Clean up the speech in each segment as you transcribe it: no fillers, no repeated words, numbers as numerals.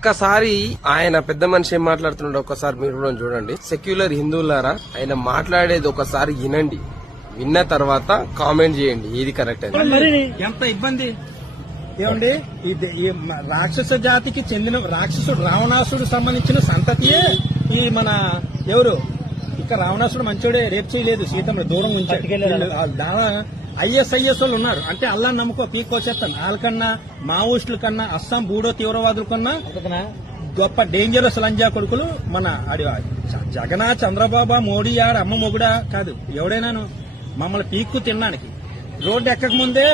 ఒక్కసారి ఆయన పెద్ద మనిషి ఏం మాట్లాడుతున్నాడు ఒక్కసారి మీరు కూడా చూడండి. సెక్యులర్ హిందువులారా ఆయన మాట్లాడేది ఒకసారి వినండి, విన్న తర్వాత కామెంట్ చేయండి ఏది కరెక్ట్ అని. ఎంత ఇబ్బంది ఏమండి, ఈ రాక్షస జాతికి చెందిన రాక్షసుడు రావణాసుడు సంబంధించిన సంతతియే ఈ మన ఎవరు ఇక్కడ రావణాసుడు మంచోడే, రేపు చేయలేదు సీతమ్మ దూరం ఉంచాడు. ఐఎస్ఐఎస్ వాళ్ళు ఉన్నారు అంటే అల్లా నమ్ముకో పీకోసేస్తాను. వాళ్ళకన్నా మావోయిస్టుల కన్నా అస్సాం బూడో తీవ్రవాదుల కన్నా గొప్ప డేంజరస్ లంజా కొడుకులు మన జగనా చంద్రబాబు మోడీ ఆడ అమ్మ మొగుడా కాదు ఎవడైనాను మమ్మల్ని పీక్కు తినడానికి. రోడ్డు ఎక్కక ముందే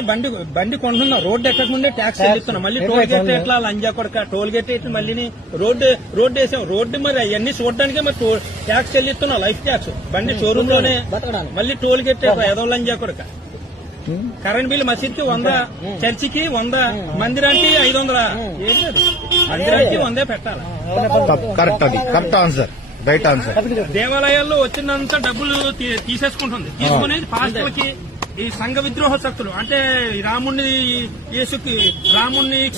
బండి కొంటున్నాం, రోడ్డు ఎక్కక ముందే ట్యాక్స్ చెల్లిస్తున్నాం. మళ్ళీ టోల్ గేట్ ఎట్లా లంజా కొడక టోల్ గేట్ ఎట్లా మళ్ళీ రోడ్డు వేసాం. రోడ్డు మరి అవన్నీ చూడడానికే మరి ట్యాక్స్ చెల్లిస్తున్నాం, లైఫ్ ట్యాక్స్. బండి షోరూమ్ లోనే మళ్ళీ టోల్ గేట్ ఏదో లంజా కొడక. కరెంట్ బిల్ మసీద్కి 100, చర్చికి 100, మందిరానికి 500. మందిరానికి 100 పెట్టాలి. Correct answer, right answer. దేవాలయాల్లో వచ్చినంత డబ్బులు తీసేసుకుంటుంది. తీసుకునేది పాస్టర్లకి ఈ సంఘ విద్రోహ శక్తులు అంటే రాముణ్ణి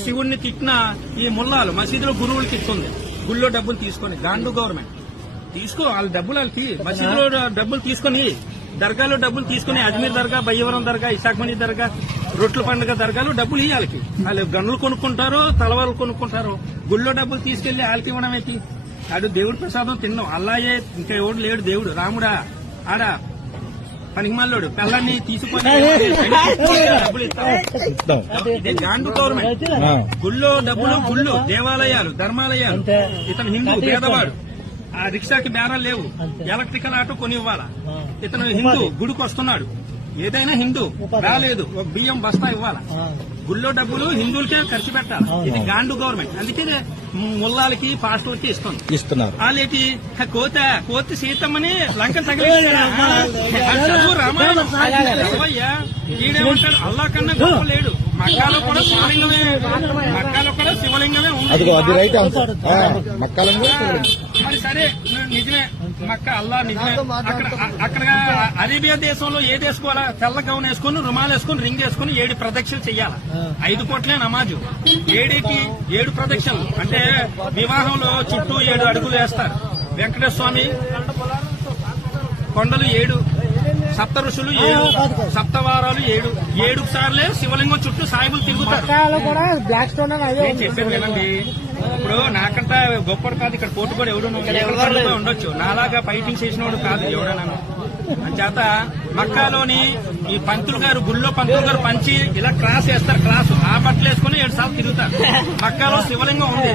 శివుణ్ణి తిట్టిన ఈ ముల్లాలు మసీదులో గురువులకి ఇస్తుంది. గుళ్ళో డబ్బులు తీసుకొని గాండు గవర్నమెంట్ వాళ్ళ డబ్బులు వాళ్ళకి మసీదులో డబ్బులు తీసుకుని దర్గాలో డబ్బులు తీసుకుని అజ్మీర్ దర్గా, బయ్యవరం దర్గా, ఇసాక్మణి దర్గా, రొట్ల పండుగ దర్గాలు డబ్బులు ఇవ్వాలకి. వాళ్ళు గన్నులు కొనుక్కుంటారు, తలవాళ్ళు కొనుక్కుంటారు. గుళ్ళో డబ్బులు తీసుకెళ్లి వాళ్ళకి ఇవ్వడం ఏంటి? ఆడు దేవుడి ప్రసాదం తిన్నాం. అల్లాయే ఇంకా ఎవడు లేడు దేవుడు. రాముడా ఆడ పనికిమాలోడు పిల్లల్ని తీసుకొని డబ్బులు ఇస్తాం. ఇదే గాండు గవర్నమెంట్. గుళ్ళో డబ్బులు, గుళ్ళు, దేవాలయాలు, ధర్మాలయాలు. ఇతను హిందూ పేదవాడు, ఆ రిక్షాకి బేరాలు లేవు, ఎలక్ట్రికల్ ఆటో కొని ఇవ్వాలా. ఇతను హిందూ గుడికి వస్తున్నాడు, ఏదైనా హిందూ రాలేదు ఒక బియ్యం బస్తా ఇవ్వాలా. గుళ్ళో డబ్బులు హిందువులకే ఖర్చు పెట్టాలి. ఇది గాండు గవర్నమెంట్. అందుకే ముల్లాలకి పాస్టర్లకి ఇస్తున్నారు. వాళ్ళేటి కోతి సీతమ్మని లంక తగిలించాడు. రామాయణం శివయ్య ఈడేమంటాడు అల్లా కన్నా గొప్ప లేడు. మక్కాలో కూడా శివలింగమే ఉంది. మరి సరే నిజమే, మక్క అల్లా నిజమే. అక్కడ అరేబియా దేశంలో ఏది వేసుకోవాలా? తెల్ల గౌన్ వేసుకుని, రుమాలు వేసుకుని, రింగ్ వేసుకుని 7 ప్రదక్షిణలు చెయ్యాలా. 5 కోట్లే నమాజు. 7 ప్రదక్షిణలు అంటే వివాహంలో చుట్టూ 7 అడుగులు వేస్తారు. వెంకటేశ్వర స్వామి కొండలు 7, సప్త ఋషులు 7, సప్తవారాలు 7 సార్లే శివలింగం చుట్టూ సాయిబులు తిరుగుతారు. చెప్పేది వినండి. ఇప్పుడు నాకంట గొప్పడు కాదు ఇక్కడ పోటు కూడా ఎవడు ఉండొచ్చు, నాలాగా ఫైటింగ్ చేసినవాడు కాదు ఎవడన్నా. చేత మక్కాలోని ఈ పంతులు గారు గుళ్ళో పంతులు గారు పంచి ఇలా క్రాస్ వేస్తారు. క్రాసు ఆ బట్టలు వేసుకుని 7 సార్లు తిరుగుతారు. మక్కాలో శివలింగం ఉంది.